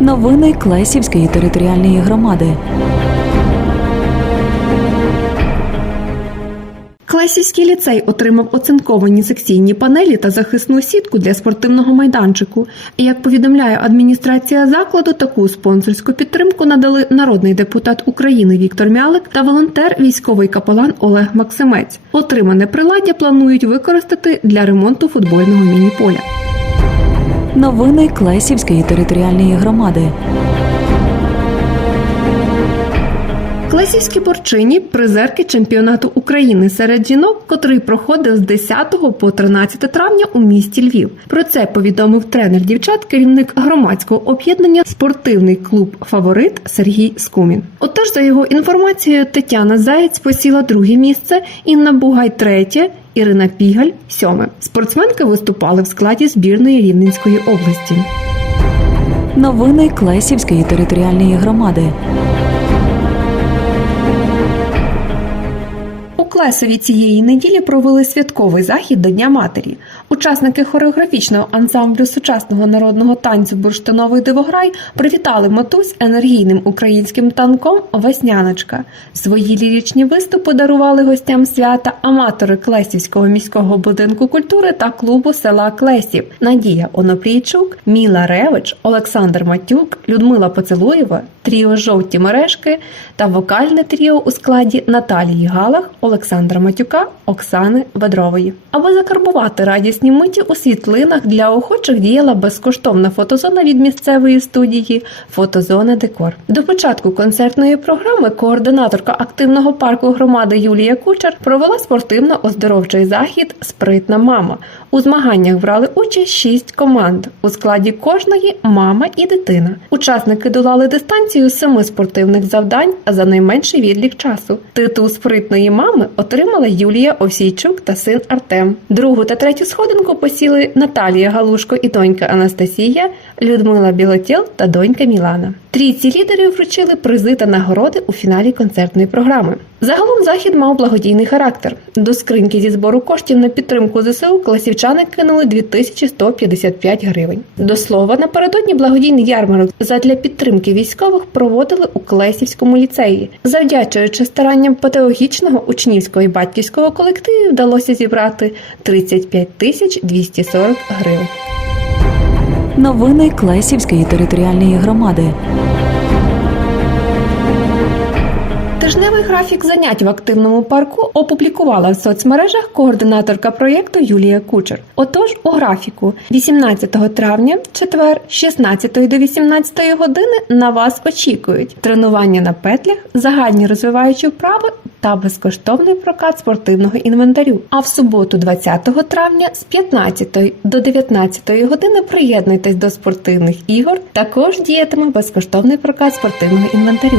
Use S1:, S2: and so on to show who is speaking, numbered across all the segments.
S1: Новини Клесівської територіальної громади.
S2: Клесівський ліцей отримав оцинковані секційні панелі та захисну сітку для спортивного майданчику. І як повідомляє адміністрація закладу, таку спонсорську підтримку надали народний депутат України Віктор Мялик та волонтер військовий капелан Олег Максимець. Отримане приладдя планують використати для ремонту футбольного міні-поля.
S1: Новини Клесівської територіальної громади.
S2: Клесівські борчині призерки чемпіонату України серед жінок, котрий проходив з 10 по 13 травня у місті Львів. Про це повідомив тренер дівчат, керівник громадського об'єднання Спортивний клуб Фаворит Сергій Скумін. Отож, за його інформацією, Тетяна Заєць посіла друге місце, Інна Бугай третє. Ірина Пігаль сьоме. Спортсменки виступали в складі збірної Рівненської області.
S1: Новини Клесівської територіальної громади.
S2: Клесові цієї неділі провели святковий захід до Дня матері. Учасники хореографічного ансамблю сучасного народного танцю Бурштиновий дивограй привітали матусь енергійним українським танком Весняночка. Свої лірічні виступи дарували гостям свята аматори Клесівського міського будинку культури та клубу села Клесів Надія Оноплійчук, Міла Ревич, Олександр Матюк, Людмила Поцелуєва, тріо Жовті мережки та вокальне тріо у складі Наталії Галах, Олександра Матюка, Оксани Ведрової. Аби закарбувати радісні миті у світлинах для охочих діяла безкоштовна фотозона від місцевої студії Фотозона Декор. До початку концертної програми координаторка активного парку громади Юлія Кучер провела спортивно-оздоровчий захід Спритна мама. У змаганнях брали участь шість команд. У складі кожної мама і дитина. Учасники долали дистанцію семи спортивних завдань за найменший відлік часу. Титул спритної мами отримала Юлія Овсійчук та син Артем. Другу та третю сходинку посіли Наталія Галушко і донька Анастасія, Людмила Білотєл та донька Мілана. Трійці лідерів вручили призи та нагороди у фіналі концертної програми. Загалом захід мав благодійний характер. До скриньки зі збору коштів на підтримку ЗСУ класівчани кинули 2155 гривень. До слова, напередодні благодійний ярмарок задля підтримки військових проводили у Клесівському ліцеї. Завдячуючи старанням педагогічного, учнівського і батьківського колективів, вдалося зібрати 35 тисяч 240 гривень.
S1: Новини Клесівської територіальної громади.
S2: Тижневий графік занять в активному парку опублікувала в соцмережах координаторка проєкту Юлія Кучер. Отож, у графіку 18 травня, четвер, з 16 до 18 години на вас очікують тренування на петлях, загальні розвиваючі вправи та безкоштовний прокат спортивного інвентарю. А в суботу, 20 травня, з 15 до 19 години приєднуйтесь до спортивних ігор. Також діятиме безкоштовний прокат спортивного інвентарю.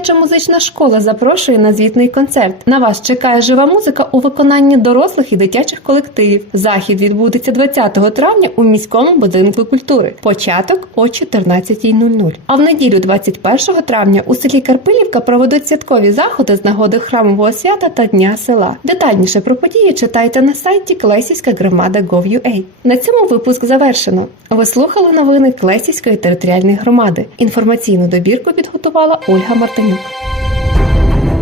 S2: Дитяча музична школа запрошує на звітний концерт. На вас чекає жива музика у виконанні дорослих і дитячих колективів. Захід відбудеться 20 травня у міському будинку культури. Початок о 14.00. А в неділю 21 травня у селі Карпилівка проведуть святкові заходи з нагоди храмового свята та дня села. Детальніше про події читайте на сайті Клесівська громада Gov.ua. На цьому випуск завершено. Ви слухали новини Клесівської територіальної громади. Інформаційну добірку підготувала Ольга Мартинюк.